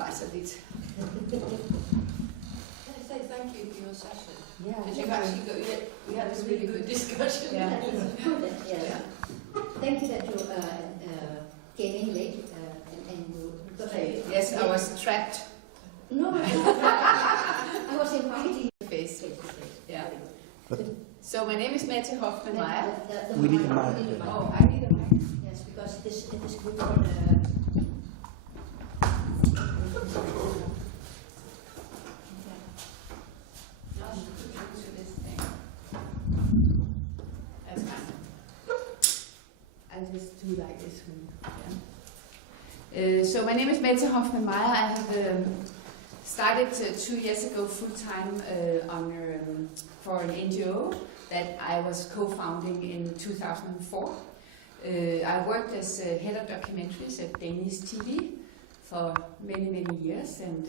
mig så lidt. Can I say thank you for your session? Yeah. Did you actually go? We had this really good discussion. Yeah. Yes. Yeah. Thank you that you came in late and you. Yes, I was trapped. No, I was inviting you Face. face to face. Yeah. So my name is Mette Hoffmann-Meyer. We need a mic. Oh, I need a mic. Yes, because it is good for the. That's fine. I'll just do like this one. Yeah. So my name is Mette Hoffmann-Meyer. I have started 2 years ago full-time for an NGO that I was co-founding in 2004. I worked as head of documentaries at Danish TV for many years, and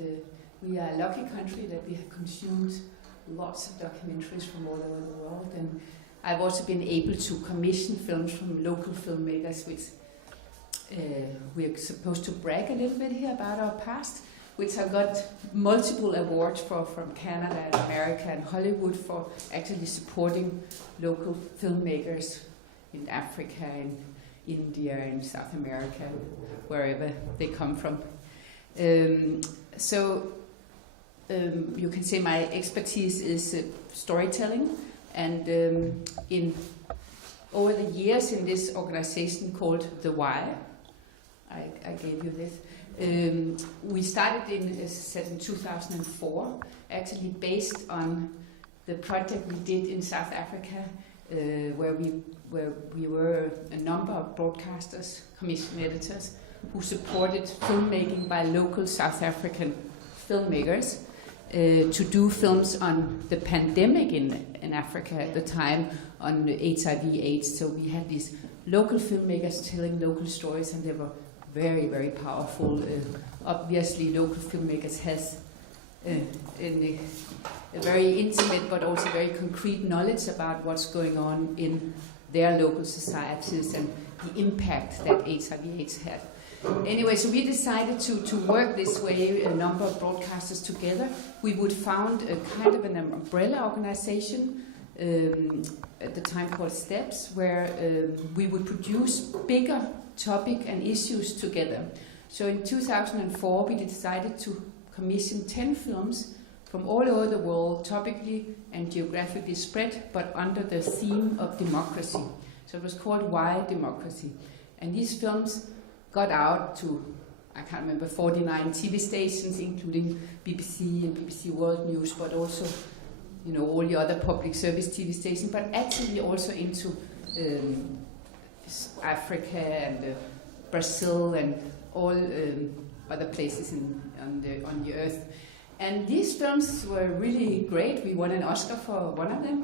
we are a lucky country that we have consumed lots of documentaries from all over the world, and I've also been able to commission films from local filmmakers, which we're supposed to brag a little bit here about our past, which I got multiple awards from Canada and America and Hollywood for actually supporting local filmmakers in Africa and India and South America, wherever they come from. You can say my expertise is storytelling, and over the years in this organization called The Why, I gave you this. We started in 2004, actually based on the project we did in South Africa, where we were a number of broadcasters, commission editors, who supported filmmaking by local South African filmmakers to do films on the pandemic in Africa at the time, on HIV/AIDS. So we had these local filmmakers telling local stories, and they were very powerful. Obviously, local filmmakers has a very intimate but also very concrete knowledge about what's going on in their local societies and the impact that HIV/AIDS had. Anyway, so we decided to work this way, a number of broadcasters together. We would found a kind of an umbrella organization at the time called STEPS, where we would produce bigger topic and issues together. So in 2004 we decided to commission 10 films from all over the world, topically and geographically spread, but under the theme of democracy. So it was called Why Democracy. And these films got out to, I can't remember, 49 TV stations, including BBC and BBC World News, but also, you know, all the other public service TV stations, but actually also into Africa and Brazil and all other places on the earth. And these films were really great. We won an Oscar for one of them,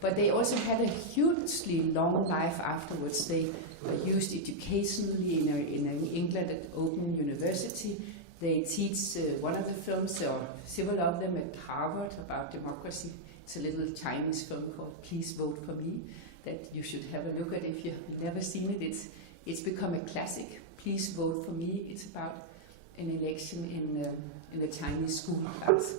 but they also had a hugely long life afterwards. They were used educationally in England at Open University. They teach one of the films, or several of them, at Harvard about democracy. It's a little Chinese film called Please Vote for Me that you should have a look at if you've never seen it. It's become a classic. Please Vote for Me. It's about an election in the Chinese school class.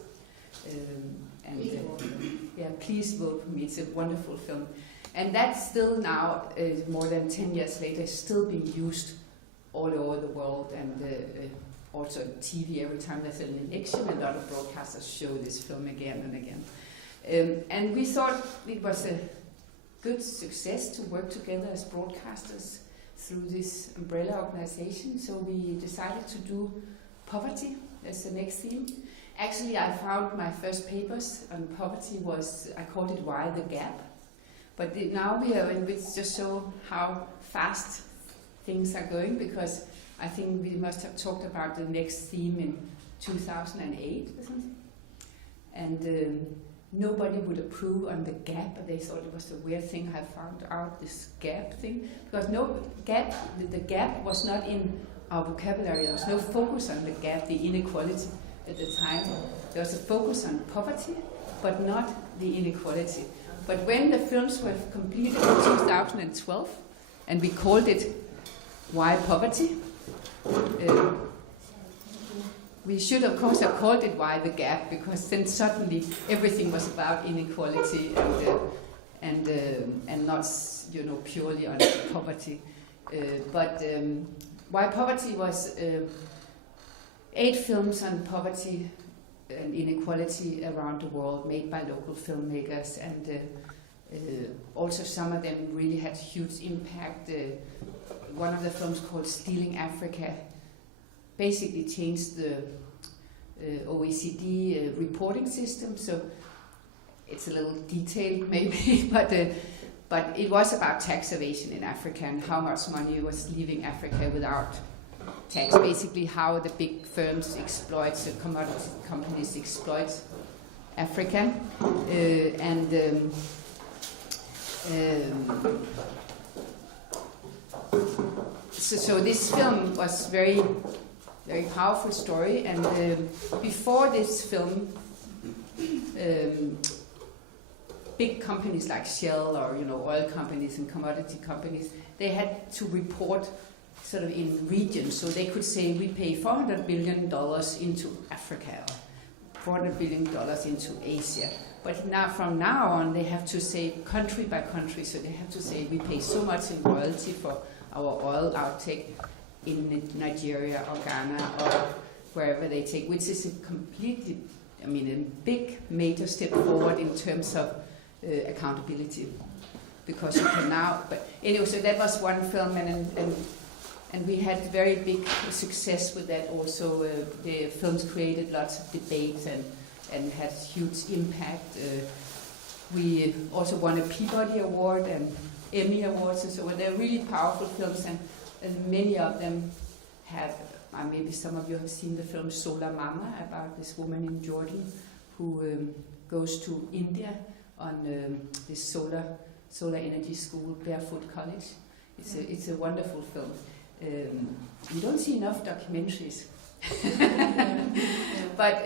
Please Vote for Me. It's a wonderful film. And that's still now, more than 10 years later, still being used all over the world, and also on TV. Every time there's an election, a lot of broadcasters show this film again and again. And we thought it was a good success to work together as broadcasters through this umbrella organization. So we decided to do poverty as the next theme. Actually, I found my first papers on poverty I called it Why the Gap. But now we just show how fast things are going, because I think we must have talked about the next theme in 2008 or something. And nobody would approve on the gap. They thought it was a weird thing. I found out this gap thing, because the gap was not in our vocabulary. There was no focus on the gap, the inequality at the time. There was a focus on poverty, but not the inequality. But when the films were completed in 2012, and we called it Why Poverty, we should of course have called it Why the Gap, because then suddenly everything was about inequality and not purely on poverty. But Why Poverty was 8 films on poverty and inequality around the world, made by local filmmakers, and also some of them really had huge impact. One of the films, called Stealing Africa, basically changed the OECD reporting system. So it's a little detailed maybe, but it was about tax evasion in Africa and how much money was leaving Africa without tax. Basically how the big firms exploit, the commodity companies exploit Africa. So this film was very, very powerful story, and before this film, big companies like Shell or oil companies and commodity companies, they had to report sort of in regions, so they could say we pay $400 billion into Africa, or $400 billion into Asia. But now, from now on, they have to say country by country, so they have to say we pay so much in royalty for our oil outtake in Nigeria or Ghana or wherever they take, which is a completely, a big major step forward in terms of accountability, because you can now. But anyway, so that was one film, and we had very big success with that. Also, the films created lots of debates and had huge impact. We also won a Peabody Award and Emmy Awards, and so they're really powerful films, and many of them have. Maybe some of you have seen the film Solar Mama, about this woman in Jordan who goes to India on this solar energy school, Barefoot College. It's a wonderful film. You don't see enough documentaries. But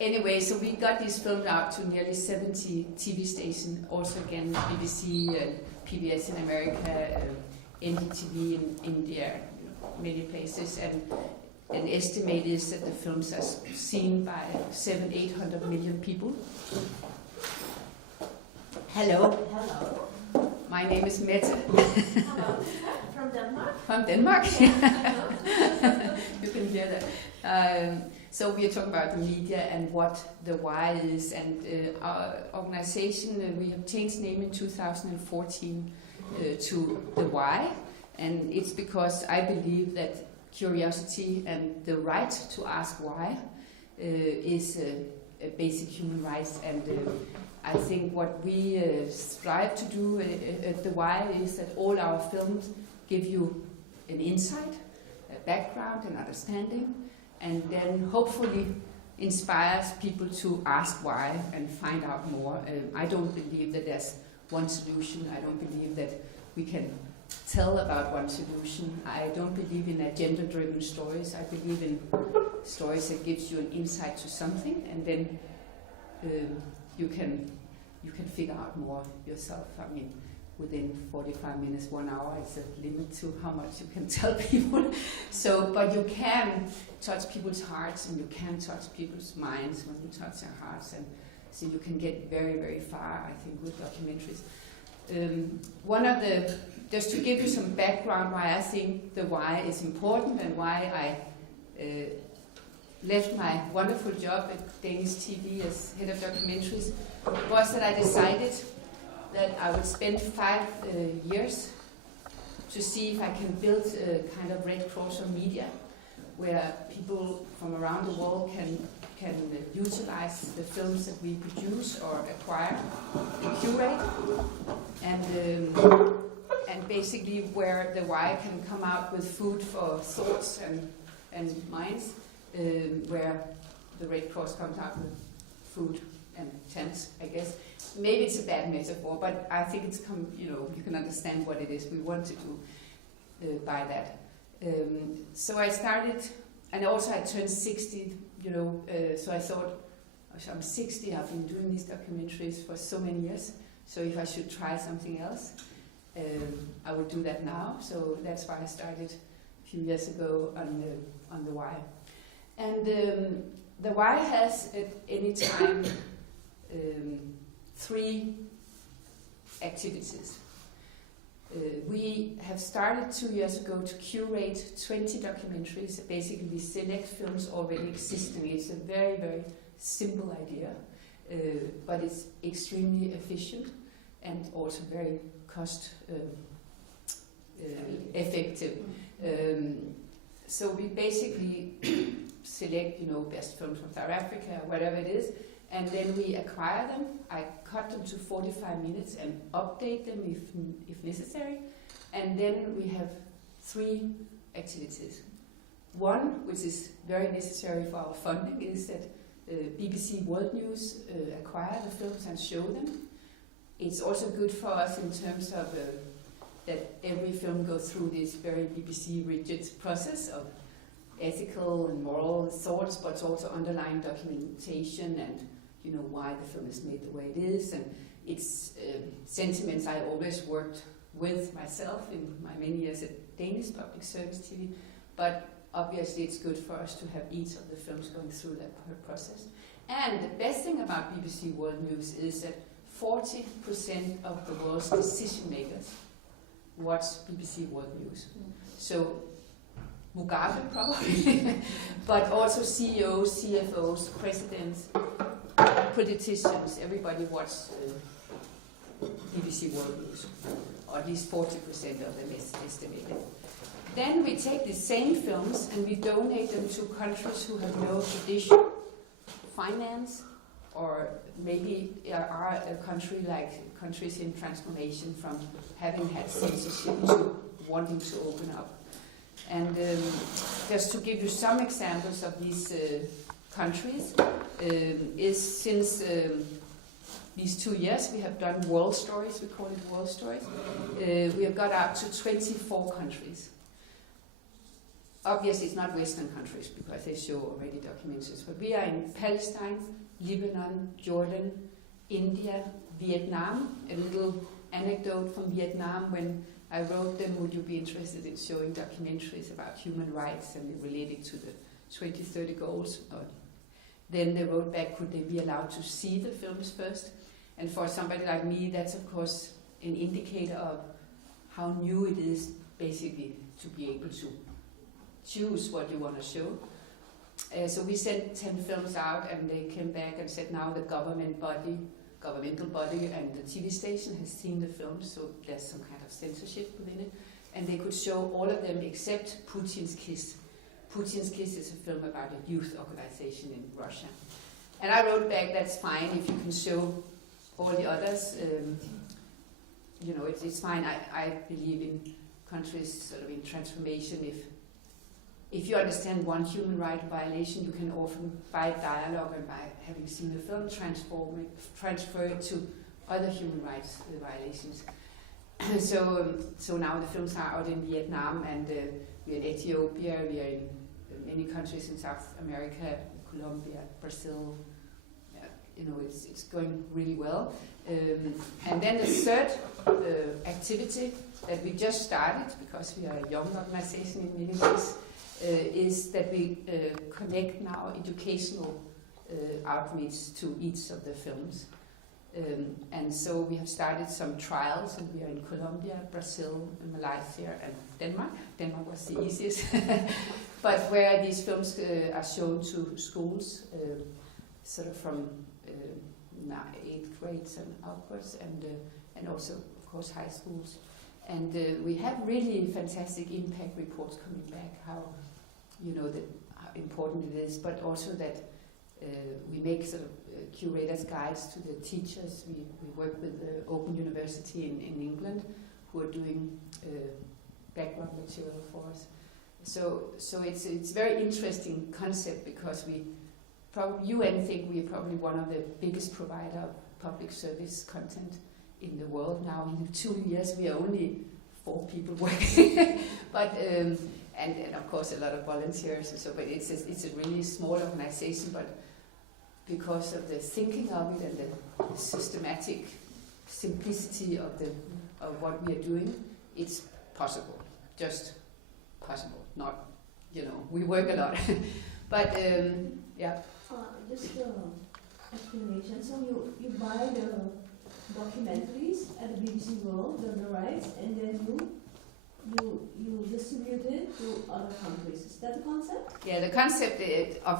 anyway, so we got these films out to nearly 70 TV stations, also again BBC, PBS in America, NDTV in India, many places, and estimate is that the films are seen by 700-800 million people. Hello. Hello. My name is Mette. Hello. From Denmark? From Denmark. Hello. You can hear that. So we are talking about the media and what the Why is, and our organization, we have changed name in 2014 to the Why, and it's because I believe that curiosity and the right to ask why is a basic human right, and I think what we strive to do at the Why is that all our films give you an insight, a background, an understanding, and then hopefully inspires people to ask why and find out more. I don't believe that there's one solution. I don't believe that we can tell about one solution. I don't believe in agenda-driven stories. I believe in stories that gives you an insight to something, and then you can figure out more yourself. Within 45 minutes, 1 hour, it's a limit to how much you can tell people. So, but you can touch people's hearts, and you can touch people's minds when you touch their hearts, and so you can get very, very far, I think, with documentaries. Just to give you some background why I think the Why is important and why I left my wonderful job at Danish TV as head of documentaries, was that I decided that I would spend 5 years to see if I can build a kind of Red Cross or media where people from around the world can utilize the films that we produce or acquire and curate, and basically where the Why can come out with food for thoughts and minds, where the Red Cross comes out with food and tents, I guess. Maybe it's a bad metaphor, but I think it's you can understand what it is we want to do by that. So I started, and also I turned 60, so I thought, I'm 60, I've been doing these documentaries for so many years, so if I should try something else, I would do that now. So that's why I started a few years ago on the Why. And the Y has at any time 3 activities. We have started 2 years ago to curate 20 documentaries. Basically, we select films already existing. It's a very, very simple idea, but it's extremely efficient and also very cost effective. So we basically select, best films from South Africa, whatever it is, and then we acquire them. I cut them to 45 minutes and update them if necessary. And then we have 3 activities. One, which is very necessary for our funding, is that BBC World News acquire the films and show them. It's also good for us in terms of that every film goes through this very BBC rigid process of ethical and moral thoughts, but also underlying documentation and why the film is made the way it is, and it's sentiments I always worked with myself in my many years at Danish public service TV, but obviously it's good for us to have each of the films going through that process. And the best thing about BBC World News is that 40% of the world's decision makers watch BBC World News. So Mugabe probably, but also CEOs, CFOs, presidents, politicians, everybody watches BBC World News, or at least 40% of them is estimated. Then we take the same films and we donate them to countries who have no tradition, finance, or maybe are a country like countries in transformation from having had censorship to wanting to open up. And just to give you some examples of these countries, is since these 2 years we have done world stories, we call it world stories. We have got up to 24 countries. Obviously it's not Western countries because they show already documentaries, but we are in Palestine, Lebanon, Jordan, India, Vietnam. A little anecdote from Vietnam: when I wrote them, would you be interested in showing documentaries about human rights and related to the 2030 goals? Then they wrote back, could they be allowed to see the films first? And for somebody like me, that's of course an indicator of how new it is basically to be able to choose what you want to show. So we sent 10 films out and they came back and said now the governmental body and the TV station has seen the films, so there's some kind of censorship within it. And they could show all of them except Putin's Kiss. Putin's Kiss is a film about a youth organization in Russia. And I wrote back, that's fine if you can show all the others. It's fine. I believe in countries sort of in transformation. If you understand one human right violation, you can often, by dialogue and by having seen the film, transfer it to other human rights violations. So now the films are out in Vietnam, and we're in Ethiopia, we are in many countries in South America, Colombia, Brazil. It's going really well. And then the third activity that we just started, because we are a young organization in many ways, is that we connect now educational outreach to each of the films. And so we have started some trials, and we are in Colombia, Brazil, Malaysia, and Denmark. Denmark was the easiest. But where these films are shown to schools, sort of from 8th grades and upwards, and also, of course, high schools. And we have really fantastic impact reports coming back, how important it is, but also that we make sort of curators' guides to the teachers. We work with Open University in England, who are doing background material for us. So it's very interesting concept, because UN think we are probably one of the biggest provider of public service content in the world now. In 2 years we are only 4 people working, but and of course a lot of volunteers and so. But it's a really small organization, but because of the thinking of it and the systematic simplicity of what we are doing, it's possible. Just possible. Not, we work a lot. But yeah. Just explanation. So you buy the documentaries at the BBC World, the rights, and then you distribute it to other countries. Is that the concept? Yeah, the concept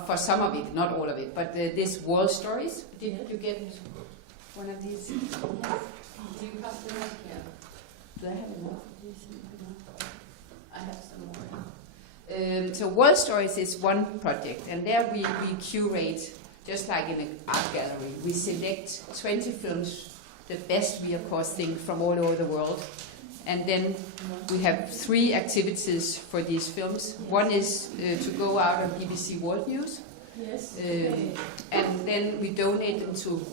for some of it, not all of it, but this World Stories. Did you get one of these? Yes. Do you customize? Yeah. Do I have enough of these? I have some more. So World Stories is one project, and there we curate, just like in an art gallery, we select 20 films, the best we of course think from all over the world. And then we have 3 activities for these films. Yes. One is to go out on BBC World News. Yes. And then we donate them to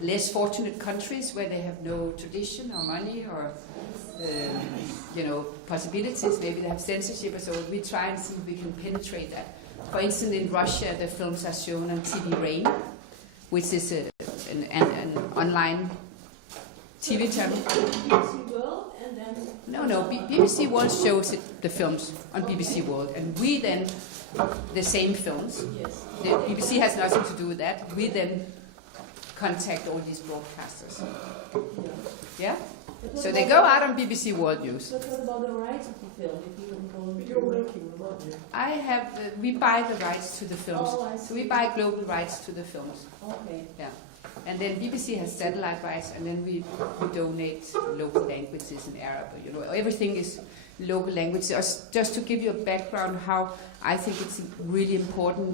less fortunate countries where they have no tradition or money or possibilities. Maybe they have censorship or so. We try and see if we can penetrate that. For instance, in Russia, the films are shown on TV Rain, which is an online TV channel. BBC World and then... No, BBC World shows the films on BBC World, and we then, the same films. Yes. The BBC has nothing to do with that. We then contact all these broadcasters. Yeah? So they go out on BBC World News. But what about the rights of the film? We buy the rights to the films. Oh, I see. So we buy global rights to the films. Okay. Yeah. And then BBC has satellite rights, and then we donate local languages in Arab. Everything is local languages. Just to give you a background, how I think it's really important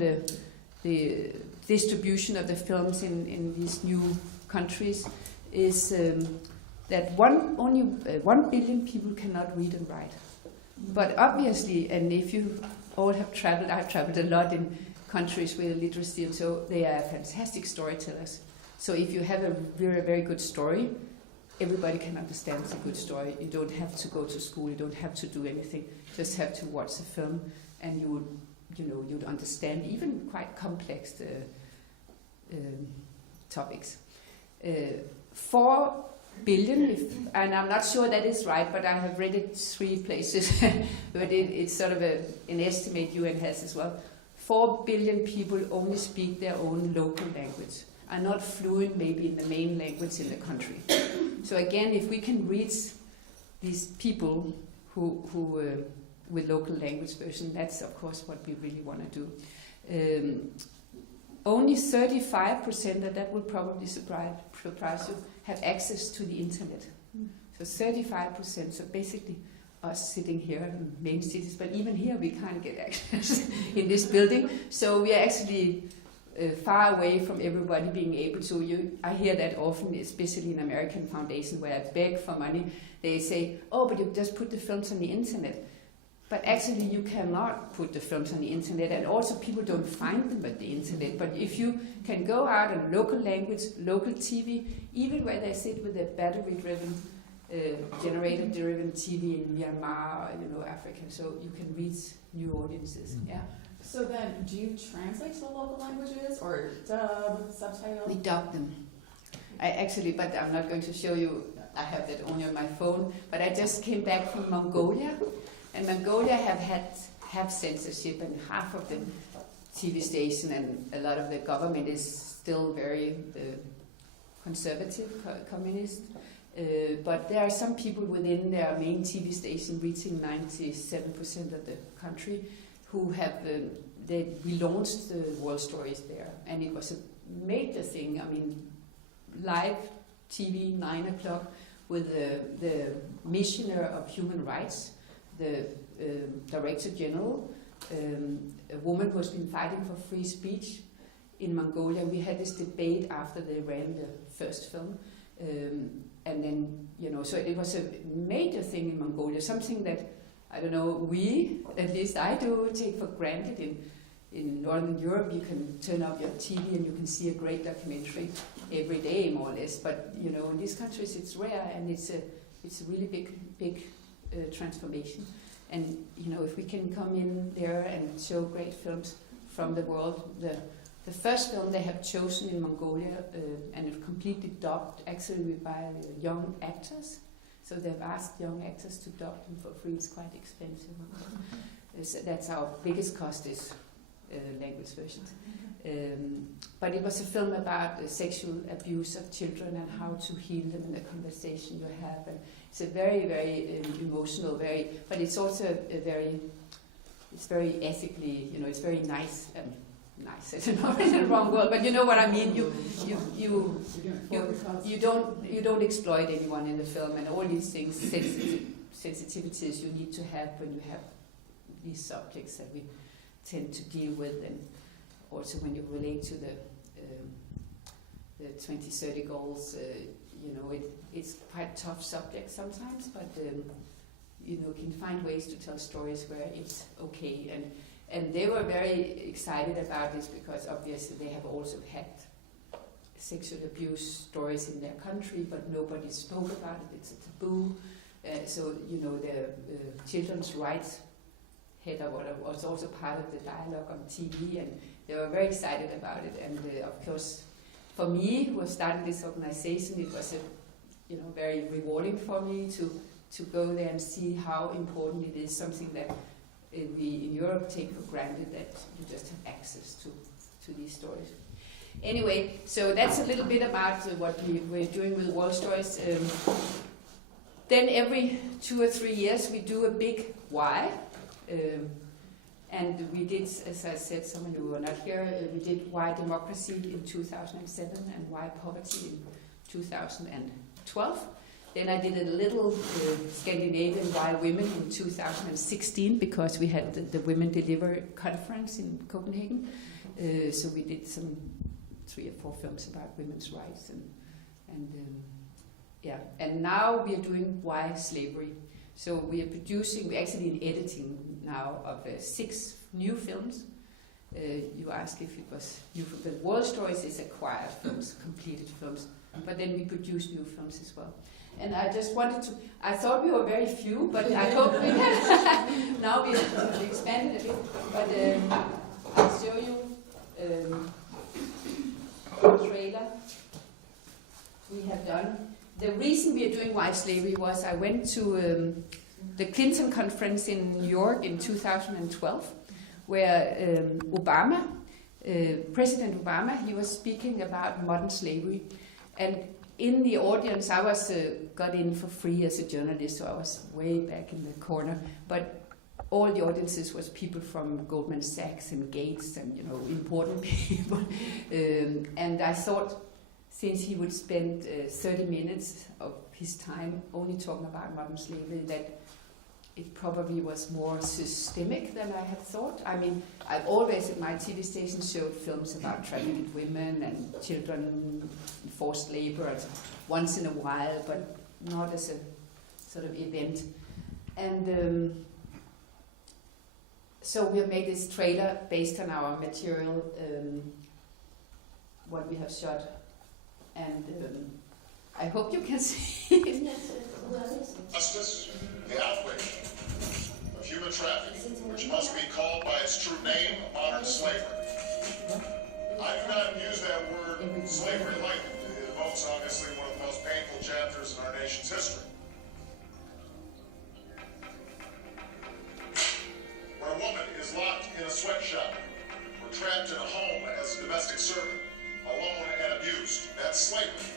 the distribution of the films in these new countries is that only 1 billion people cannot read and write. But obviously, and if you all have traveled, I've traveled a lot in countries with literacy, and so they are fantastic storytellers. So if you have a very, very good story, everybody can understand it's a good story. You don't have to go to school, you don't have to do anything, just have to watch the film, and you'd understand even quite complex topics. 4 billion, and I'm not sure that is right, but I have read it 3 places, but it's sort of an estimate UN has as well. 4 billion people only speak their own local language, are not fluent maybe in the main language in the country. So again, if we can reach these people who with local language version, that's of course what we really want to do. Only 35%, and that will probably surprise you, have access to the internet. So 35%, so basically us sitting here in main cities, but even here we can't get access in this building. So we are actually far away from everybody being able to. I hear that often, especially in American foundation where I beg for money. They say, oh, but you just put the films on the internet. But actually you cannot put the films on the internet, and also people don't find them at the internet. But if you can go out on local language, local TV, even where they sit with a battery-driven, generator-driven TV in Myanmar or Africa, so you can reach new audiences. Yeah. So then, do you translate to the local languages or dub, subtitle? We dub them. But I'm not going to show you. I have that only on my phone. But I just came back from Mongolia. And Mongolia have censorship, and half of the TV station and a lot of the government is still very conservative, communist. But there are some people within their main TV station, reaching 97% of the country, who have. We launched the World Stories there, and it was a major thing. I mean, live TV, 9 o'clock, with the Missioner of Human Rights, the Director General, a woman who has been fighting for free speech in Mongolia. We had this debate after they ran the first film, and then so it was a major thing in Mongolia, something that I don't know, at least I do, take for granted. In Northern Europe, you can turn up your TV and you can see a great documentary every day, more or less. But in these countries, it's rare, and it's a really big transformation. And if we can come in there and show great films from the world, the first film they have chosen in Mongolia, and it's completely dubbed, actually by young actors. So they've asked young actors to dub them for free. It's quite expensive. So that's our biggest cost is language versions. But it was a film about sexual abuse of children and how to heal them in the conversation you have. And it's a very, very emotional, but it's also it's very ethically, it's very nice. Nice, I don't know, it's the wrong word, but you know what I mean. You don't exploit anyone in the film, and all these things, sensitivities you need to have when you have these subjects that we tend to deal with, and also when you relate to the 2030 goals, it's quite tough subject sometimes, but you can find ways to tell stories where it's okay. And they were very excited about this because obviously they have also had sexual abuse stories in their country, but nobody spoke about it. It's a taboo. So the children's rights head was also part of the dialogue on TV, and they were very excited about it. And of course, for me, who started this organization, it was very rewarding for me to go there and see how important it is, something that we in Europe take for granted, that you just have access to these stories. Anyway, so that's a little bit about what we're doing with World Stories. Then every 2 or 3 years we do a big why. And we did, as I said, some of you were not here, we did Why Democracy in 2007 and Why Poverty in 2012. Then I did a little Scandinavian Why Women in 2016 because we had the Women Deliver conference in Copenhagen. So we did some 3 or 4 films about women's rights. And now we are doing Why Slavery. So we're actually in editing now of 6 new films. You asked if it was new films. The World Stories is acquired films, completed films. But then we produce new films as well. And I just I thought we were very few, but I hope we can. Now we've expanded a bit. But I'll show you a trailer we have done. The reason we are doing Why Slavery was I went to the Clinton conference in New York in 2012, where President Obama, he was speaking about modern slavery. And in the audience, I was got in for free as a journalist, so I was way back in the corner. But all the audiences was people from Goldman Sachs and Gates and important people. And I thought, since he would spend 30 minutes of his time only talking about modern slavery, that it probably was more systemic than I had thought. I mean, I've always at my TV station showed films about trafficked women and children, forced labor once in a while, but not as a sort of event. And so we have made this trailer based on our material, what we have shot. And I hope you can see it. Justice, the outrage of human trafficking, which must be called by its true name, modern slavery. I do not use that word slavery lightly. It evokes obviously one of the most painful chapters in our nation's history. When a woman is locked in a sweatshop or trapped in a home as a domestic servant, alone and abused, that's slavery.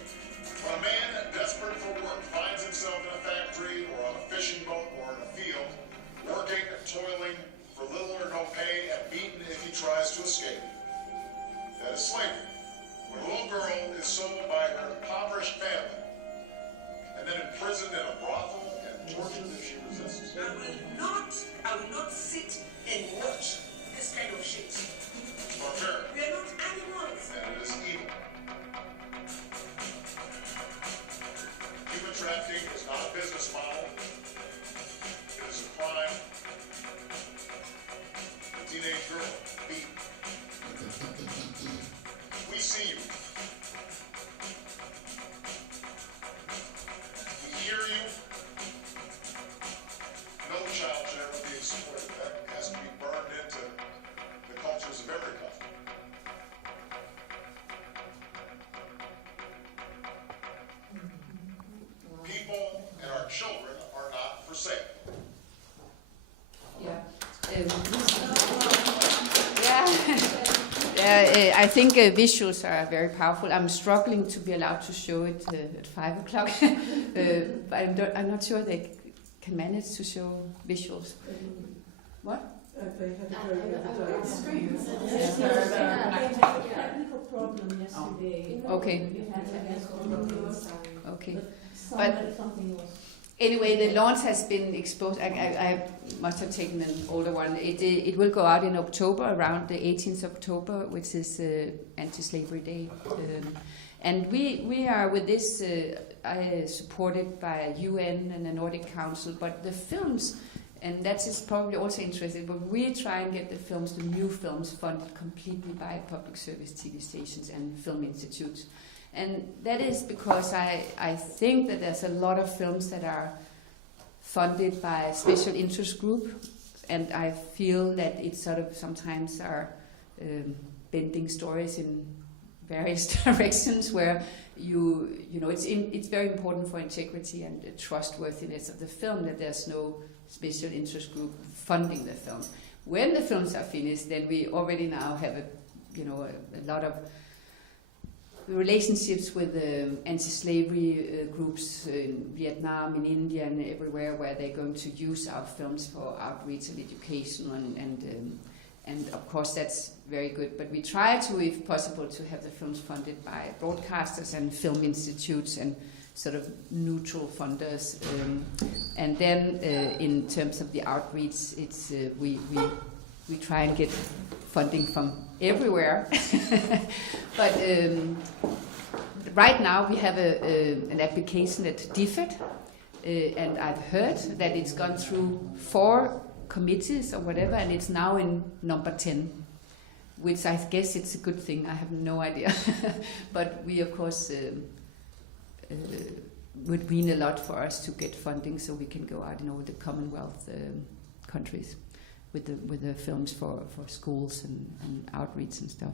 When a man desperate for work finds himself in a factory or on a fishing boat or in a field, working and toiling for little or no pay and beaten if he tries to escape, that is slavery. When a little girl is sold by her impoverished family and then imprisoned in a brothel and tortured if she resists. I will not sit and watch this kind of shit. Barbaric. We are not animals. And it is evil. Human trafficking is not a business model. It is a crime. A teenage girl beaten. We see you. We hear you. No child should ever be exploited. That has to be burned into the cultures of every country. People and our children are not for sale. Yeah. Yeah. I think visuals are very powerful. I'm struggling to be allowed to show it at 5 o'clock, but I'm not sure they can manage to show visuals. What? They had to go to the screens. They had a technical problem yesterday. Okay. We had a Okay. something was. Anyway, the launch has been exposed. I must have taken an older one. It will go out in October, around the 18th of October, which is Anti-Slavery Day. And we are with this supported by UN and the Nordic Council, but the films, and that is probably also interesting, but we try and get the new films funded completely by public service TV stations and film institutes. And that is because I think that there's a lot of films that are funded by a special interest group, and I feel that it sort of sometimes are bending stories in various directions where it's very important for integrity and the trustworthiness of the film that there's no special interest group funding the film. When the films are finished, then we already now have a lot of relationships with anti-slavery groups in Vietnam, in India, and everywhere where they're going to use our films for outreach and education, and of course that's very good. But we try to, if possible, to have the films funded by broadcasters and film institutes and sort of neutral funders. And then in terms of the outreach, it's we try and get funding from everywhere. But right now we have an application at DFID, and I've heard that it's gone through 4 committees or whatever, and it's now in number 10, which I guess it's a good thing. I have no idea. But we, of course, would mean a lot for us to get funding so we can go out in all the Commonwealth countries with the films for schools and outreach and stuff.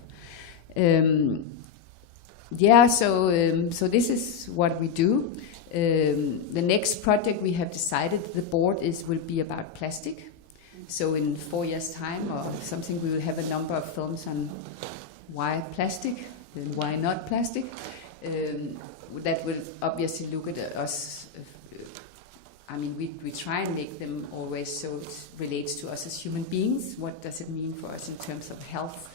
So this is what we do. The next project we have decided, the board will be about plastic. So in 4 years' time or something, we will have a number of films on why plastic and why not plastic. That will obviously look at us. I mean, we try and make them always so it relates to us as human beings. What does it mean for us in terms of health,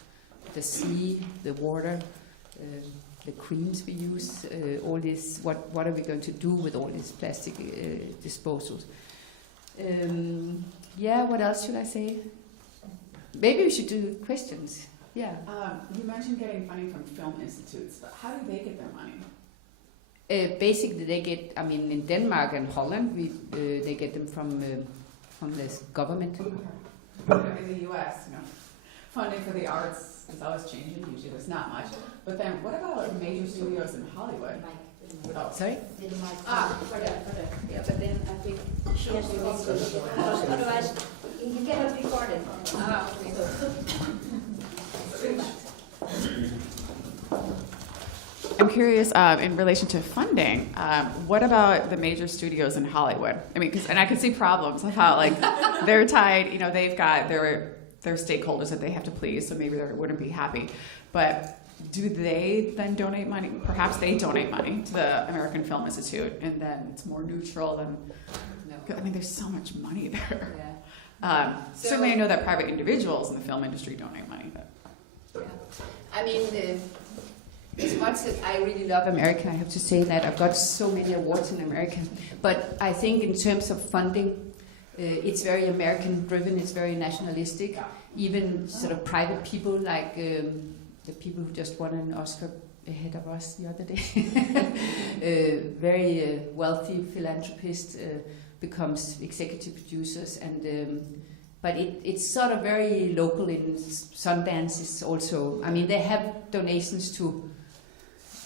the sea, the water, the creams we use, all this? What are we going to do with all these plastic disposals? What else should I say? Maybe we should do questions. Yeah. You mentioned getting funding from film institutes, but how do they get their money? Basically, they get. I mean, in Denmark and Holland, they get them from the government. In the U.S., funding for the arts is always changing. Usually, there's not much. But then, what about major studios in Hollywood? Oh. Sorry. Yeah, but then I think otherwise you cannot record it. I'm curious, in relation to funding, what about the major studios in Hollywood? I mean, and I can see problems of how, they're tied, they've got their stakeholders that they have to please, so maybe they wouldn't be happy. But do they then donate money? Perhaps they donate money to the American Film Institute, and then it's more neutral than... No. I mean, there's so much money there. Yeah. Certainly I know that private individuals in the film industry donate money. But. Yeah. I mean... as much as I really love America, I have to say that I've got so many awards in America. But I think in terms of funding, it's very American-driven, it's very nationalistic. Even sort of private people like the people who just won an Oscar ahead of us the other day, very wealthy philanthropist becomes executive producers. But it's sort of very local in Sundance is also. I mean, they have donations to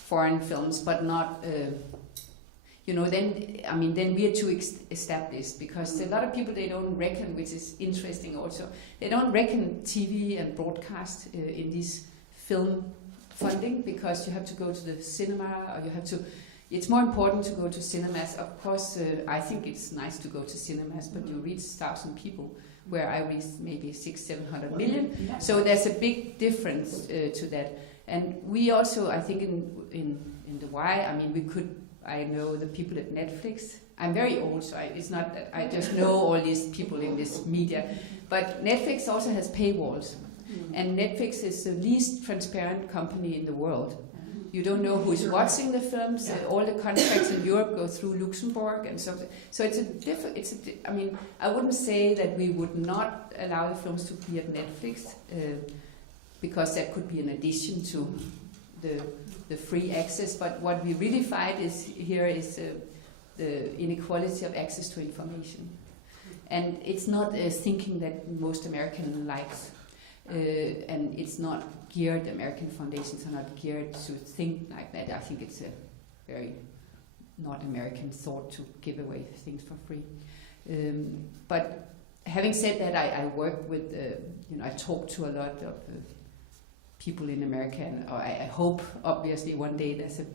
foreign films, but not, then we are too established because a lot of people, they don't reckon, which is interesting also, they don't reckon TV and broadcast in this film funding because you have to go to the cinema or you have to, it's more important to go to cinemas. Of course, I think it's nice to go to cinemas, but you reach 1,000 people, where I reach maybe 600-700 million. So there's a big difference to that. And we also, I think, in the why, I mean, I know the people at Netflix. I'm very old, so it's not that I just know all these people in this media. But Netflix also has paywalls. And Netflix is the least transparent company in the world. You don't know who's watching the films. All the contracts in Europe go through Luxembourg and so. So I mean, I wouldn't say that we would not allow the films to be at Netflix, because that could be an addition to the free access. But what we really fight is the inequality of access to information, and it's not a thinking that most American likes. And it's not geared, American foundations are not geared to think like that. I think it's a very not American thought to give away things for free. But having said that, I work with, I talk to a lot of people in America, and I hope, obviously, one day there's a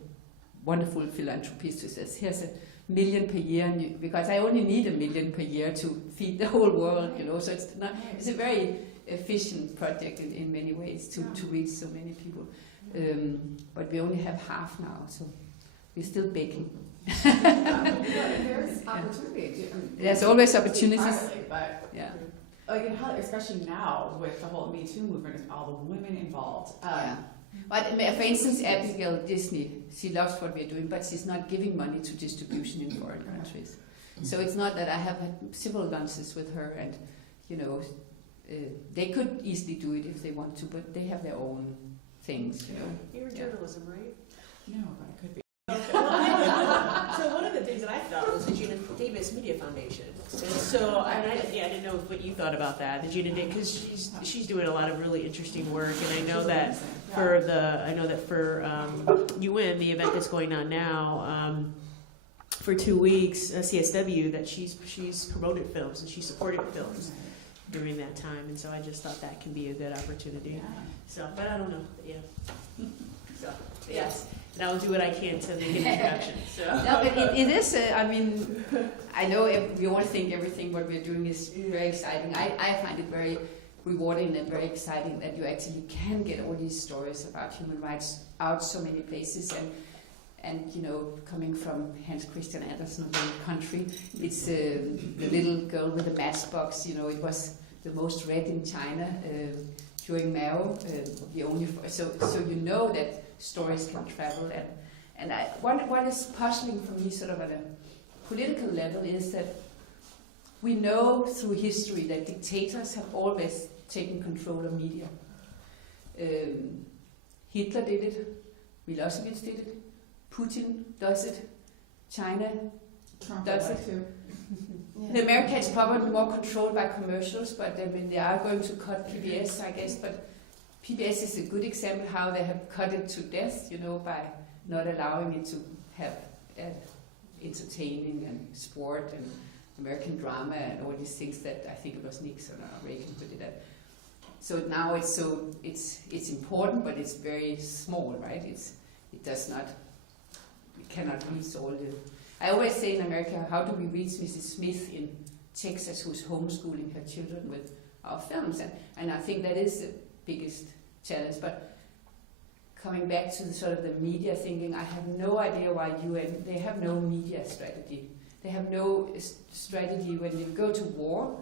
wonderful philanthropist who says, here's $1 million per year, because I only need $1 million per year to feed the whole world, so it's a very efficient project in many ways to reach so many people. But we only have half now, so we're still baking. There's opportunity. There's always opportunities. But yeah. Like in Hollywood, especially now with the whole Me Too movement and all the women involved. But for instance, Abigail Disney, she loves what we're doing, but she's not giving money to distribution in foreign countries. So it's not that I have had several lunches with her, and they could easily do it if they want to, but they have their own things. You're journalism, right? No, but it could be. So one of the things that I thought was the Gina Davis Media Foundation. And so I didn't know what you thought about that. The Gina Davis, because she's doing a lot of really interesting work, and I know that for UN, the event that's going on now, for 2 weeks, CSW, that she's promoted films and she's supported films during that time, and so I just thought that can be a good opportunity. So, but I don't know. So yes. And I'll do what I can to make an introduction. So. No, but it is. I mean, I know we all think everything what we're doing is very exciting. I find it very rewarding and very exciting that you actually can get all these stories about human rights out so many places. And coming from Hans Christian Andersen's country, it's the little girl with the matchbox. It was the most read in China during Mao. So that stories can travel, and what is puzzling for me, sort of at a political level, is that we know through history that dictators have always taken control of media. Hitler did it, Milosevic did it, Putin does it, China Trump does it. Too. In America, it's probably more controlled by commercials, but they are going to cut PBS, I guess. But PBS is a good example how they have cut it to death, by not allowing it to have entertaining and sport and American drama and all these things that I think it was Nixon or Reagan who did that. So now it's important, but it's very small, right? We cannot reach all the. I always say in America, how do we reach Mrs. Smith in Texas who's homeschooling her children with our films? And I think that is the biggest challenge. But coming back to the sort of the media thinking, I have no idea why UN, they have no media strategy. They have no strategy when you go to war.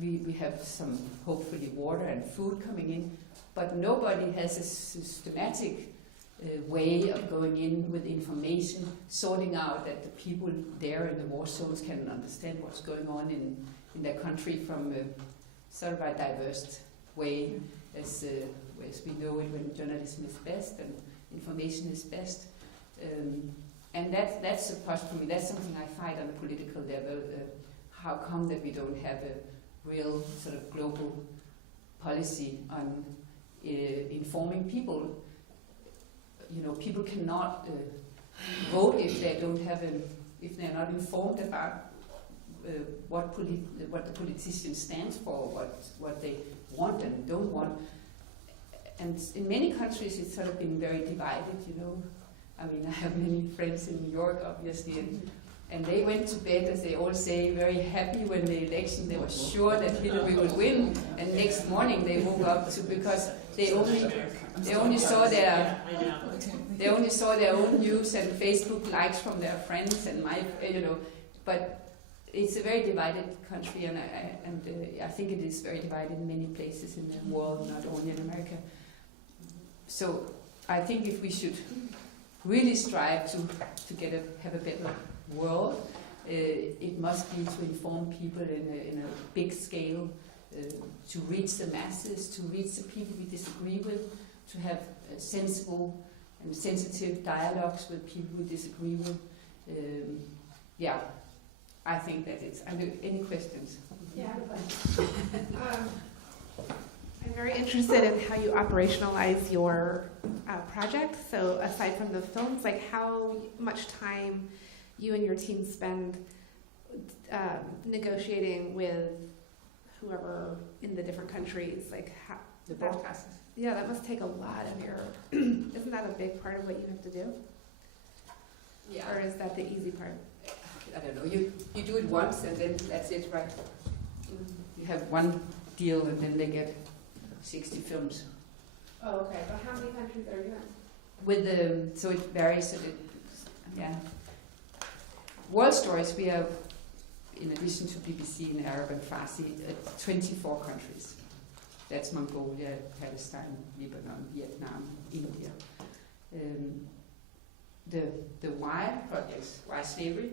We have some, hopefully, water and food coming in, but nobody has a systematic way of going in with information, sorting out that the people there in the war zones can understand what's going on in their country from sort of a diverse way, as we know it when journalism is best and information is best. And that's a part for me. That's something I fight on a political level. How come that we don't have a real sort of global policy on informing people? People cannot vote if they don't have if they're not informed about what the politician stands for, what they want and don't want. And in many countries, it's sort of been very divided. I mean, I have many friends in New York, obviously, and they went to bed, as they all say, very happy when the election. They were sure that Hillary would win, and next morning they woke up because they only saw their own news and Facebook likes from their friends and but it's a very divided country, and I think it is very divided in many places in the world, not only in America. So I think if we should really strive to have a better world, it must be to inform people in a big scale, to reach the masses, to reach the people we disagree with, to have sensible and sensitive dialogues with people we disagree with. I think that it's. Any questions? Yeah. I'm very interested in how you operationalize your project. So aside from the films, like how much time you and your team spend negotiating with whoever in the different countries, like how The broadcasters. Yeah, that must take a lot of your. Isn't that a big part of what you have to do? Yeah. Or is that the easy part? I don't know. You do it once and then that's it, right? You have one deal and then they get 60 films. Oh, okay. But how many countries are you in? With so it varies. World Stories, we are, in addition to BBC in Arab and Farsi, 24 countries. That's Mongolia, Palestine, Lebanon, Vietnam, India. The WEF projects, Why Slavery,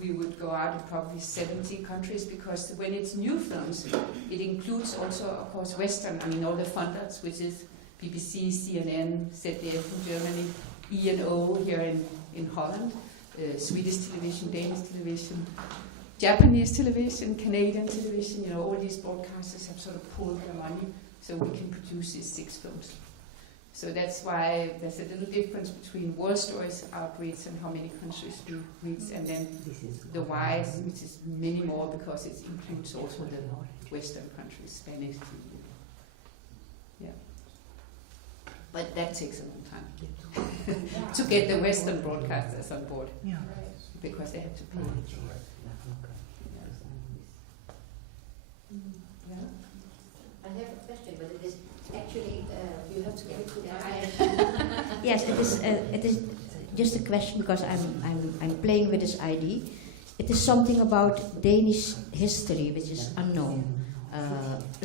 we would go out in probably 70 countries, because when it's new films, it includes also, of course, Western, all the funders, which is BBC, CNN, ZDF in Germany, E&O here in Holland, Swedish television, Danish television, Japanese television, Canadian television, all these broadcasters have sort of pooled their money so we can produce these 6 films. So that's why there's a little difference between World Stories outreach and how many countries we reach, and then the WEF, which is many more because it includes also the Western countries, Spanish. Yeah. But that takes a long time to get the Western broadcasters on board, because they have to pay. I have a question, but it is actually you have to give it to the Yes, it is just a question because I'm playing with this ID. It is something about Danish history which is unknown,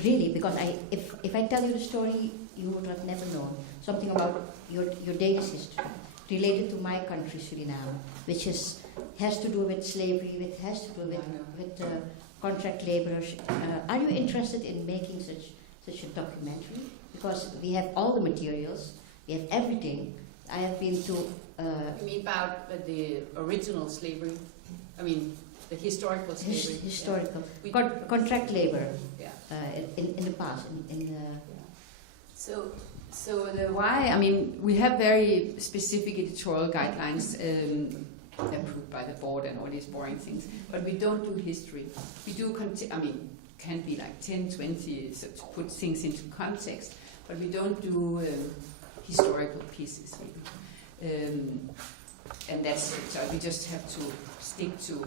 really. Because if I tell you the story, you would have never known something about your Danish history related to my country, Suriname, which has to do with slavery, which has to do with contract laborers. Are you interested in making such a documentary? Because we have all the materials, we have everything. I have been to. You mean about the original slavery? The historical slavery. Historical. Yeah. Contract labor. Yeah. In the past. So the why? We have very specific editorial guidelines approved by the board and all these boring things, but we don't do history. We do. Can be like 10, 20 so to put things into context, but we don't do historical pieces really. And that's it. So we just have to stick to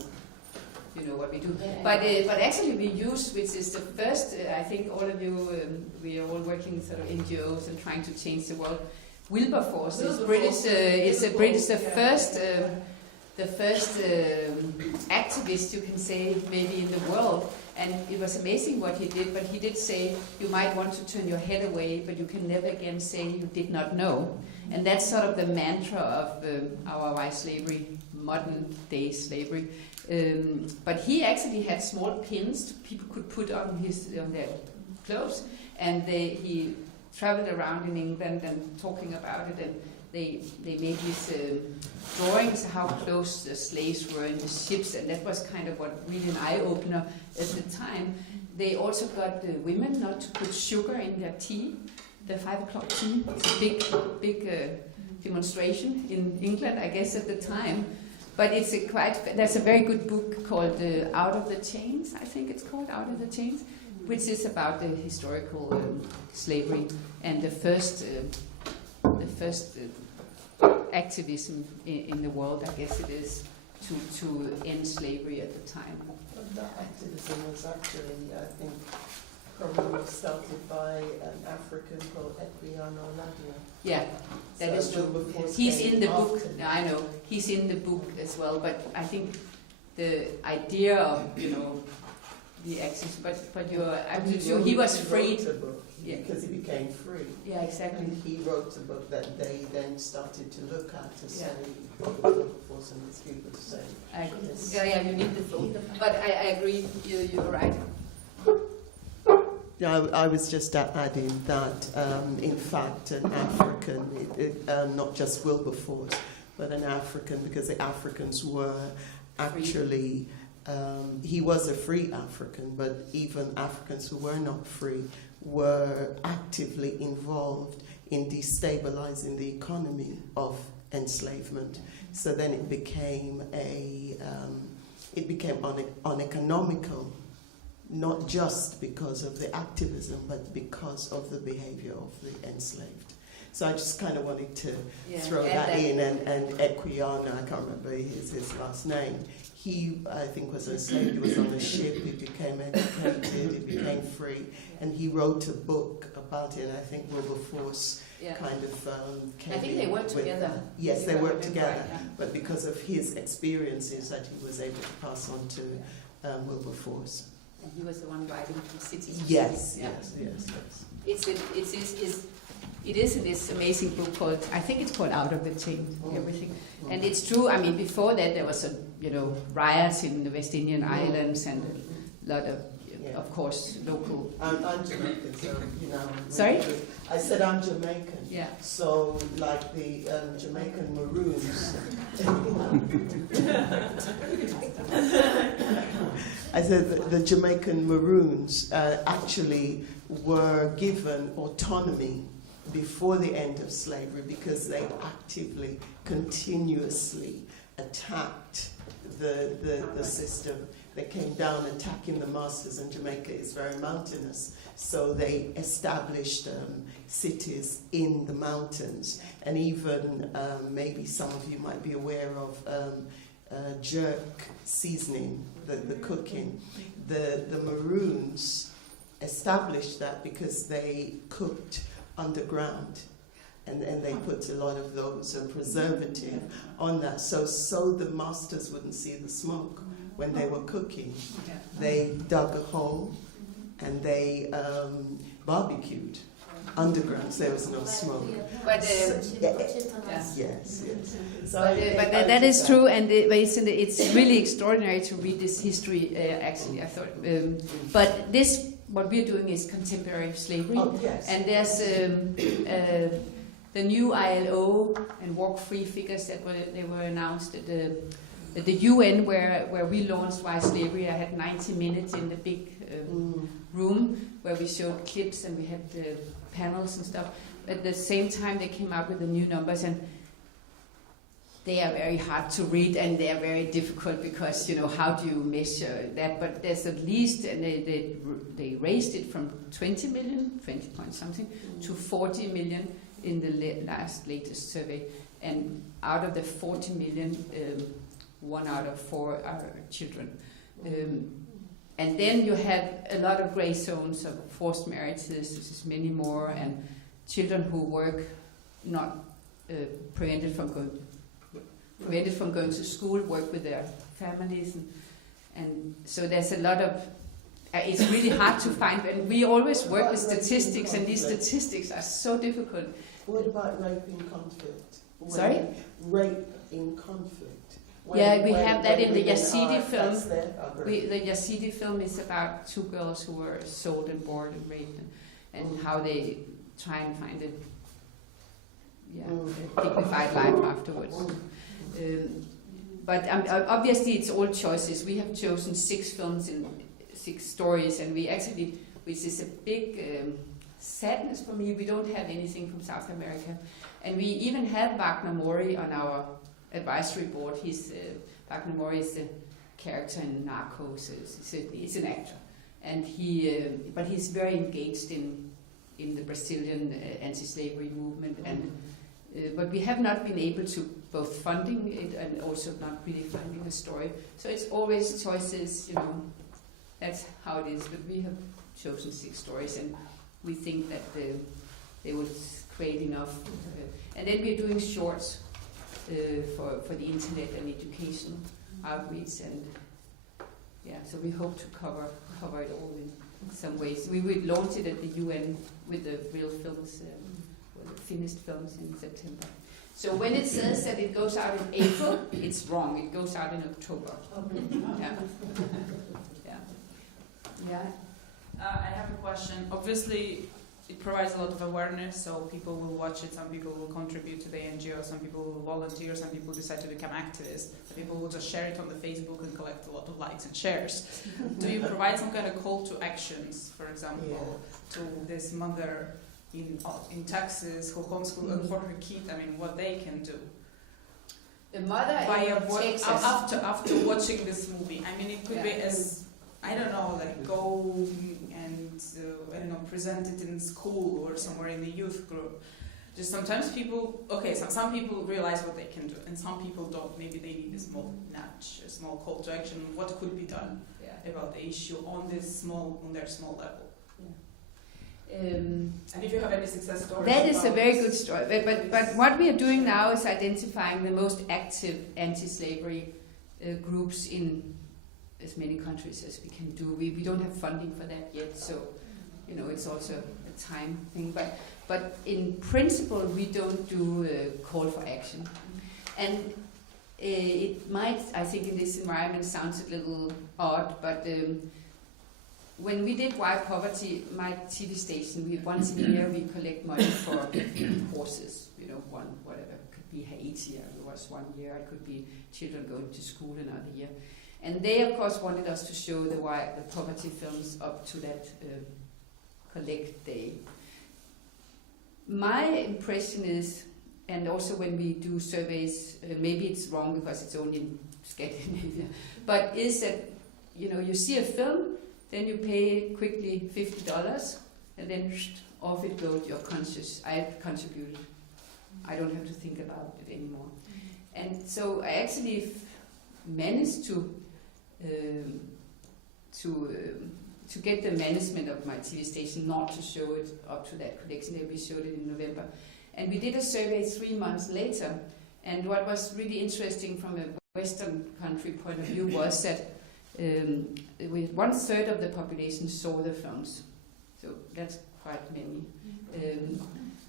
what we do. But actually we use, which is the first, I think all of you, we are all working sort of NGOs and trying to change the world. Wilberforce is British. The first activist, you can say, maybe in the world. And it was amazing what he did, but he did say, you might want to turn your head away, but you can never again say you did not know. And that's sort of the mantra of our white slavery, modern day slavery. But he actually had small pins people could put on their clothes, and he traveled around in England and talking about it, and they made these drawings how close the slaves were in the ships, and that was kind of what really an eye-opener at the time. They also got the women not to put sugar in their tea, the 5 o'clock tea. It's a big demonstration in England, I guess, at the time. But there's a very good book called Out of the Chains, I think it's called, Out of the Chains, which is about the historical slavery and the first activism in the world, I guess it is, to end slavery at the time. But that activism was actually, I think, probably started by an African called Equiano Ladia. Yeah, that is true. Wilberforce He's came in the book. after I know he's in the book as well. But I think the idea of the actions. But you're absolutely sure he was freed. Wrote a book Yeah. because he became free. Yeah, exactly. And he wrote a book that they then started to look at to say Wilberforce and his people to say. Yes. Yeah, you need the film. But I agree. You're right. Yeah, I was just adding that, in fact, an African, not just Wilberforce, but an African, because the Africans were actually, he was a free African, but even Africans who were not free were actively involved in destabilizing the economy of enslavement. So then it became uneconomical. Not just because of the activism, but because of the behavior of the enslaved. So I just kind of wanted to throw that in. And Equiano, I can't remember his last name, he, I think, was enslaved. He was on a ship, he became educated, he became free, and he wrote a book about it, and I think Wilberforce kind of came I think they worked together. Yes, they worked together, but because of his experiences that he was able to pass on to Wilberforce. And he was the one writing from cities. Yes. It is in this amazing book called, I think it's called Out of the Chain, everything. And it's true, I mean, before that there was riots in the West Indian Islands and a lot of course, local. I'm Jamaican, so, Sorry? I said I'm Jamaican. Yeah. So, like the Jamaican Maroons. I said the Jamaican Maroons actually were given autonomy before the end of slavery because they actively, continuously attacked the system. They came down attacking the masters, and Jamaica is very mountainous. So they established cities in the mountains. And even maybe some of you might be aware of jerk seasoning, the cooking. The Maroons established that because they cooked underground. And they put a lot of those preservative on that. So the masters wouldn't see the smoke when they were cooking. They dug a hole and they barbecued underground, so there was no smoke. But yes. So but that is true, and it's really extraordinary to read this history. Actually, I thought. But what we're doing is contemporary slavery, and there's the new ILO and Walk Free figures that they were announced at the UN, where we launched Why Slavery. I had 90 minutes in the big room where we showed clips and we had panels and stuff. At the same time, they came out with the new numbers, and they are very hard to read and they are very difficult because how do you measure that? But there's at least, and they raised it from 20 point something to 40 million in the latest survey, and out of the 40 million. 1 out of 4 are children. And then you have a lot of gray zones of forced marriages, there's many more, and children who work not prevented from going to school, work with their families. And so there's a lot of, it's really hard to find, and we always work with statistics, and these statistics are so difficult. What about rape in conflict? Sorry? Rape in conflict. We have that in the Yazidi film. The Yazidi film is about 2 girls who were sold and bored and raped, and how they try and find a dignified life afterwards. But obviously it's all choices. We have chosen 6 films and 6 stories, and we actually, which is a big sadness for me, we don't have anything from South America. And we even have Wagner Mori on our advisory board. Wagner Mori is a character in Narcos. He's an actor, and but he's very engaged in the Brazilian anti-slavery movement, But we have not been able to both funding it and also not really finding a story. So it's always choices, you know, that's how it is. But we have chosen 6 stories, and we think that they will create enough. And then we're doing shorts for the internet and education outreach, and yeah, so we hope to cover it all in some ways. We will launch it at the UN with the real films, the finished films in September. So when it says that it goes out in April, it's wrong. It goes out in October. Yeah. Yeah. Yeah. I have a question. Obviously, it provides a lot of awareness, so people will watch it, some people will contribute to the NGO, some people will volunteer, some people decide to become activists, some people will just share it on the Facebook and collect a lot of likes and shares. Do you provide some kind of call to actions, for example, to this mother in Texas who homeschool and for her kid, I mean, what they can do? The mother after watching this movie, I mean, it could be as, I don't know, like go and I don't know, present it in school or somewhere in the youth group. Just sometimes people, some people realize what they can do, and some people don't. Maybe they need a small nudge, a small call to action. What could be done about the issue on their small level? And if you have any success stories, that is a very good story. But what we are doing now is identifying the most active anti-slavery groups in as many countries as we can do. We don't have funding for that yet, so you know it's also a time thing. But in principle, we don't do a call for action, and it might, I think, in this environment sounds a little odd, but. When we did Why Poverty, my TV station, once a year we collect money for horses, you know, whatever. It could be Haiti, it was 1 year, it could be children going to school another year. And they, of course, wanted us to show the poverty films up to that collect day. My impression is, and also when we do surveys, maybe it's wrong because it's only in Scandinavia, but is that, you know, you see a film, then you pay quickly $50, and then off it goes. You're conscious. I've contributed. I don't have to think about it anymore. And so I actually managed to get the management of my TV station not to show it up to that collection. We showed it in November, and we did a survey 3 months later. And what was really interesting from a Western country point of view was that. 1/3 of the population saw the films, so that's quite many,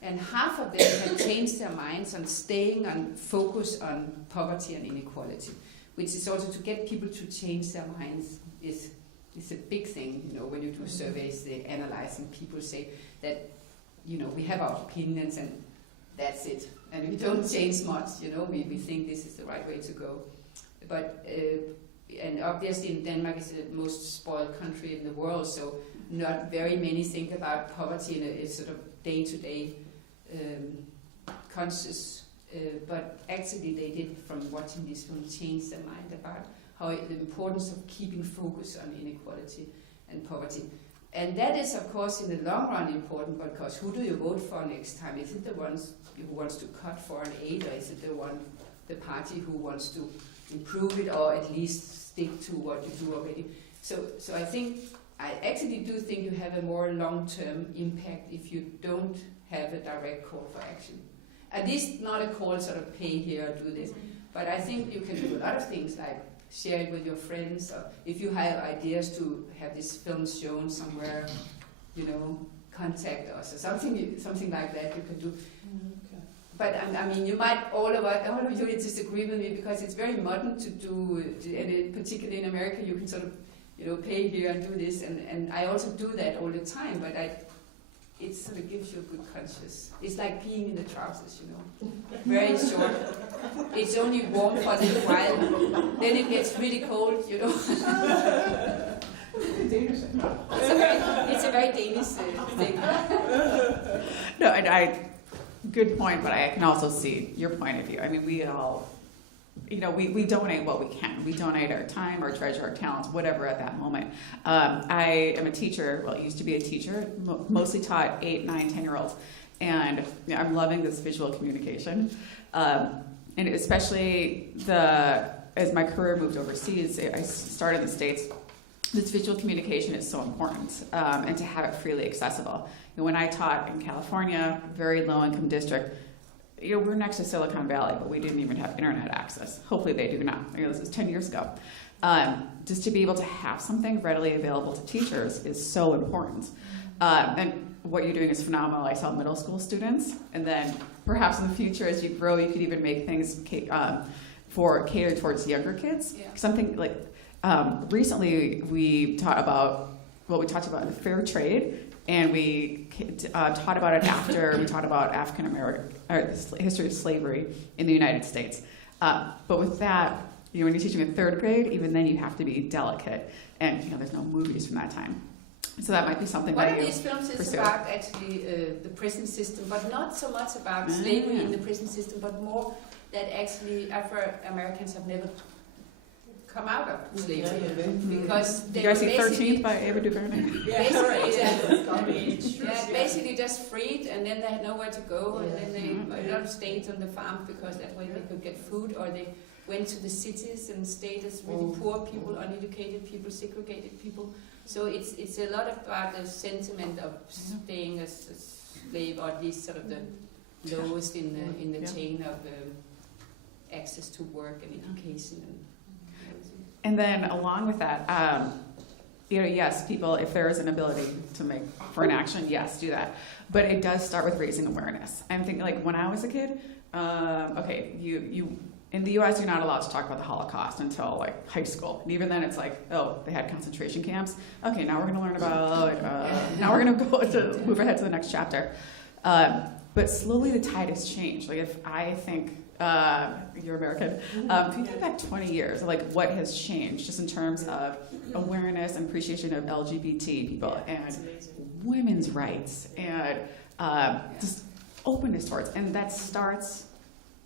and half of them had changed their minds on staying on focus on poverty and inequality, which is also to get people to change their minds is a big thing. You know, when you do surveys, they analyze and people say that, you know, we have our opinions and that's it, and we don't change much. You know, we think this is the right way to go, but. And obviously Denmark is the most spoiled country in the world, so not very many think about poverty in a sort of day-to-day conscious. But actually they did, from watching this film, change their mind about how the importance of keeping focus on inequality and poverty. And that is, of course, in the long run important, because who do you vote for next time? Is it the ones who wants to cut foreign aid, or is it the party who wants to improve it, or at least stick to what you do already? So I actually do think you have a more long-term impact if you don't have a direct call for action. At least not a call sort of pay here, do this. But I think you can do a lot of things like share it with your friends, or if you have ideas to have this film shown somewhere, you know, contact us or something like that you can do. But I mean, you might all of you disagree with me because it's very modern to do, and particularly in America, you can sort of, you know, pay here and do this, and I also do that all the time. But it sort of gives you a good conscience. It's like peeing in the trousers, you know, very short. It's only warm for a little while, then it gets really cold, you know. It's a very Danish thing. No, and good point, but I can also see your point of view. I mean, we all, you know, we donate what we can. We donate our time, our treasure, our talents, whatever at that moment. I am a teacher, well, I used to be a teacher, mostly taught 8, 9, 10-year-olds. And I'm loving this visual communication. And especially as my career moved overseas, I started in the States, this visual communication is so important, and to have it freely accessible. When I taught in California, very low-income district, we're next to Silicon Valley, but we didn't even have internet access. Hopefully they do now. This is 10 years ago. Just to be able to have something readily available to teachers is so important. And what you're doing is phenomenal. I saw middle school students, and then perhaps in the future, as you grow, you could even make things catered towards younger kids. Yeah. Something like recently we talked about fair trade, and we taught about it after we taught about African American the history of slavery in the United States. But with that, when you're teaching in third grade, even then you have to be delicate, and there's no movies from that time. So that might be something One that of you these films is pursue. about actually the prison system, but not so much about slavery in the prison system, but more that actually Afro-Americans have never come out of slavery. Because You they guys were see 13th basically, by Ava DuVernay? basically just freed, and then they had nowhere to go, and then a lot of stayed on the farm because that way they could get food, or they went to the cities and stayed as really poor people, uneducated people, segregated people. So it's a lot about the sentiment of staying as a slave, or at least sort of the lowest in the chain of access to work and education. And then along with that, yes, people, if there is an ability to make for an action, yes, do that. But it does start with raising awareness. I'm thinking, like, when I was a kid, you in the U.S., you're not allowed to talk about the Holocaust until like high school. And even then, it's like, oh, they had concentration camps. Okay, now we're going to learn about. Now we're going to go to move ahead to the next chapter. But slowly, the tide has changed. Like, if I think you're American, if you think back 20 years, like what has changed, just in terms of awareness and appreciation of LGBT people and women's rights and just openness towards, and that starts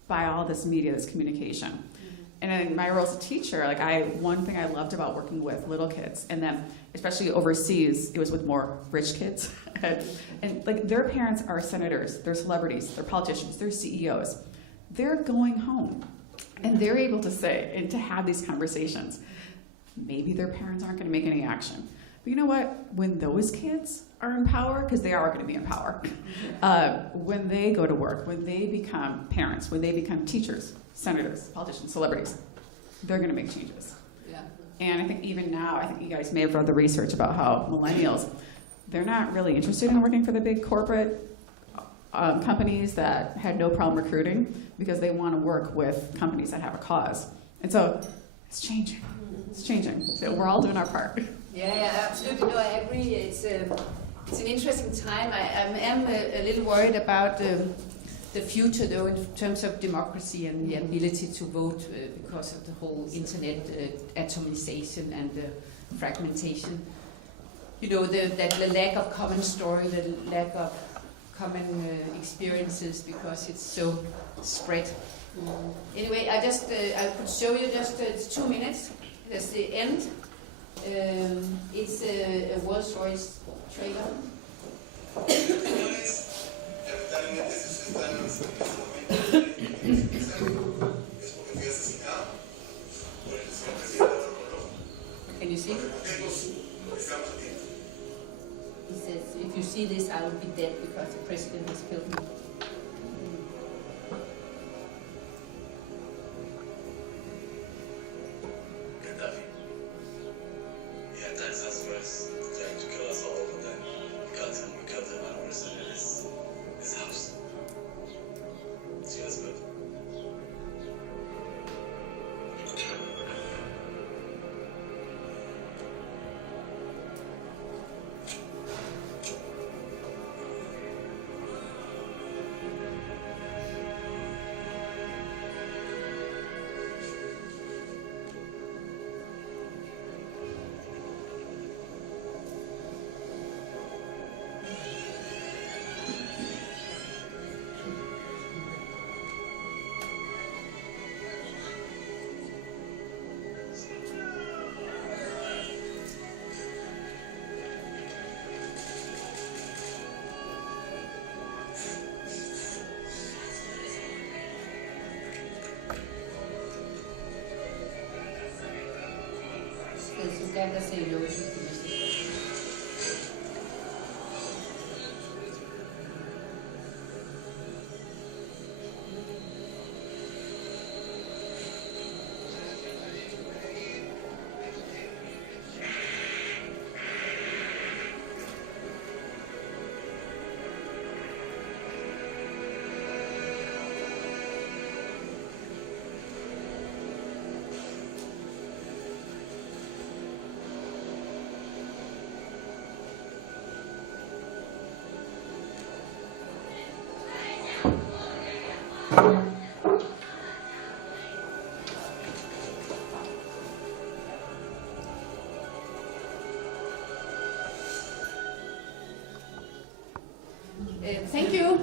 by all this media, this communication. And in my role as a teacher, one thing I loved about working with little kids, and then especially overseas, it was with more rich kids, and like their parents are senators, they're celebrities, they're politicians, they're CEOs. They're going home, and they're able to say and to have these conversations. Maybe their parents aren't going to make any action, but you know what? When those kids are in power, because they are going to be in power, when they go to work, when they become parents, when they become teachers, senators, politicians, celebrities, they're going to make changes. Yeah. And I think even now, I think you guys may have read the research about how millennials, they're not really interested in working for the big corporate companies that had no problem recruiting, because they want to work with companies that have a cause. And so it's changing. It's changing. So we're all doing our part. Yeah, absolutely. No, I agree. It's an interesting time. I am a little worried about the future, though, in terms of democracy and the ability to vote because of the whole internet atomization and fragmentation. The lack of common story, the lack of common experiences, because it's so spread. Anyway, I could show you it's 2 minutes. That's the end. It's a Rolls-Royce trailer. Can you see? He says, if you see this, I will be dead because the president has killed me. Gaddafi. He attacks us first, trying to kill us all, but then we killed him and we're still in his house. See, that's good. rather say no to domestic work. Thank you.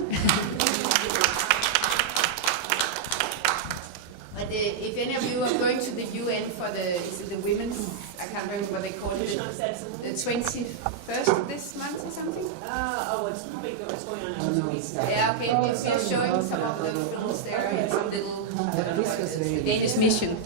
But if any of you are going to the UN for the women's, I can't remember what they call it, the 21st of this month or something? It's probably what's going on next week. Yeah, okay, we're showing some of the films there in some little Danish mission.